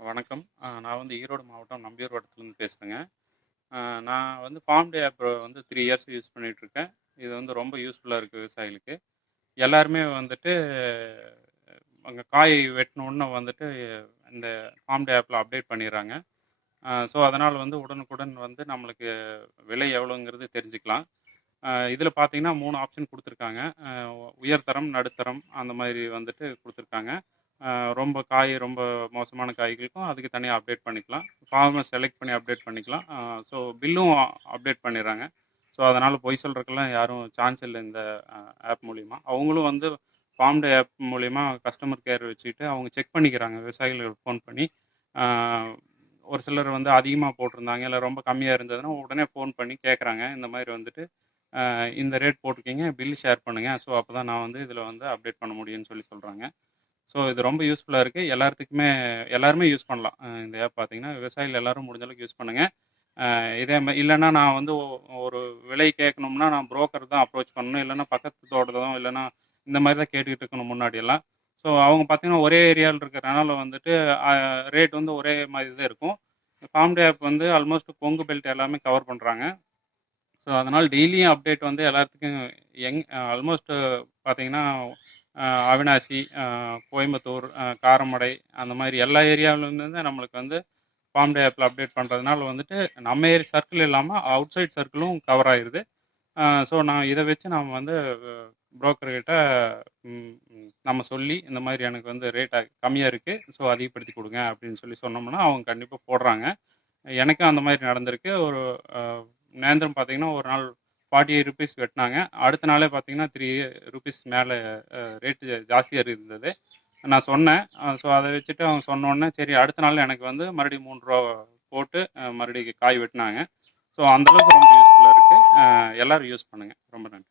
வணக்கம். நான் வந்து ஈரோடு மாவட்டம் நம்பியூர் வட்டத்துலேருந்து பேசுகிறேங்க. நான் வந்து ஃபார்ம் டே ஆப் வந்து 3 இயர்ஸ் யூஸ் பண்ணிகிட்ருக்கேன். இது வந்து ரொம்ப யூஸ்ஃபுல்லா இருக்கு விவசாயிகளுக்கு. எல்லாருமே வந்துட்டு அங்க காய் வெட்டினோன வந்துட்டு இந்த ஃபார்ம் டே ஆப்ல அப்டேட் பண்ணிடுறாங்க. ஸோ அதனால வந்து உடனுக்குடன் வந்து நம்மளுக்கு விலை எவ்வளோங்கிறது தெரிஞ்சுக்கலாம். இதில பார்த்தீங்கன்னா 3 ஆப்ஷன் குடுத்துருக்காங்க. உயர்தரம், நடுத்தரம் அந்த மாதிரி வந்துட்டு குடுத்துருக்காங்க. அ ரொம்ப காய் ரொம்ப மோசமான காய்களுக்கும் அதுக்கு தனியா அப்டேட் பண்ணிக்கலாம். ஃபார்மர் செலக்ட் பண்ணி அப்டேட் பண்ணிக்கலாம். ஸோ பில்லும் அப்டேட் பண்ணிடுறாங்க. ஸோ அதனால பொய் சொல்றதுக்கெல்லாம் யாரும் சான்ஸ் இல்ல இந்த ஆப் மூலியமா. அவங்களும் வந்து ஃபார்ம் டே ஆப் மூலியமா கஸ்டமர் கேர் வச்சுக்கிட்டு அவங்க செக் பண்ணிக்கிறாங்க. விவசாயிகளுக்கு ஃபோன் பண்ணி. அ ஒரு சிலர் வந்து அதிகமா போட்டிருந்தாங்க, இல்ல ரொம்ப கம்மியா இருந்ததுன்னா, உடனே ஃபோன் பண்ணி கேட்குறாங்க. இந்த மாரி வந்துட்டு இந்த ரேட் போட்டிருக்கீங்க, பில் ஷேர் பண்ணுங்க. ஸோ அப்பதான் நான் வந்து இதில வந்து அப்டேட் பண்ண முடியும்னு சொல்லி சொல்றாங்க. ஸோ இது ரொம்ப யூஸ்ஃபுல்லா இருக்கு. எல்லாருமே யூஸ் பண்ணலாம். இந்த ஆப் பார்த்தீங்கன்னா, விவசாயிகள் எல்லாரும் முடிஞ்ச அளவுக்கு யூஸ் பண்ணுங்க. இதே மாரி இல்லன்னா நான் வந்து ஒரு விலை கேட்கணும்னா, நான் புரோக்கர் தான் அப்ரோச் பண்ணணும். இல்லன்னா பக்கத்து தோட்டத்திலும் இல்லன்னா இந்த மாரி தான் கேட்டுக்கிட்டு இருக்கணும் முன்னாடியெல்லாம். ஸோ அவங்க பார்த்தீங்கன்னா, ஒரே ஏரியால இருக்கிறனால வந்துட்டு அ ரேட் வந்து ஒரே மாரி தான் இருக்கும். ஃபார்ம் டே ஆப் வந்து ஆல்மோஸ்ட் கொங்கு பெல்ட் எல்லாமே கவர் பண்றாங்க. ஸோ, அதனால டெய்லியும் அப்டேட் வந்து எல்லாத்துக்கும் ஆல்மோஸ்ட் பார்த்தீங்கன்னா, அவினாசி, கோயம்புத்தூர், காரமடை அந்த மாரி எல்லா ஏரியாவிலேருந்து நம்மளுக்கு வந்து ஃபார்ம் டே ஆப்ல அப்டேட் பண்ணுறதுனால வந்துட்டு, நம்ம ஏரியா சர்க்கிள் இல்லாம அவுட் சைட் சர்க்கிளும் கவர் ஆயிருது. ஸோ, நான் இத வச்சு நாம வந்து புரோக்கர் கிட்ட ம் ம் நம்ம சொல்லி, இந்த மாரி எனக்கு வந்து ரேட் கம்மியா இருக்கு. ஸோ, அதிகப்படுத்தி குடுங்க அப்படின்னு சொல்லி சொன்னோம்னா, அவங்க கண்டிப்பா போடுறாங்க. எனக்கும் அந்த மாரி நடந்திருக்கு. ஒரு அ நேந்திரம் பார்த்தீங்கன்னா, ஒரு நாள் ₹48 வெட்டுனாங்க. அடுத்த நாளே பார்த்தீங்கன்னா, ₹3 மேல ரேட்டு ஜாஸ்தியா இருந்தது. நான் சொன்னேன். ஸோ அத வச்சுட்டு அவங்க சொன்னோனே, சரி அடுத்த நாள் எனக்கு வந்து மறுபடியும் ₹3 போட்டு மறுபடியும் காய் வெட்டுனாங்க. ஸோ அந்த அளவுக்கு ரொம்ப யூஸ்ஃபுல்லா இருக்கு. எல்லாரும் யூஸ் பண்ணுங்க. ரொம்ப நன்றி.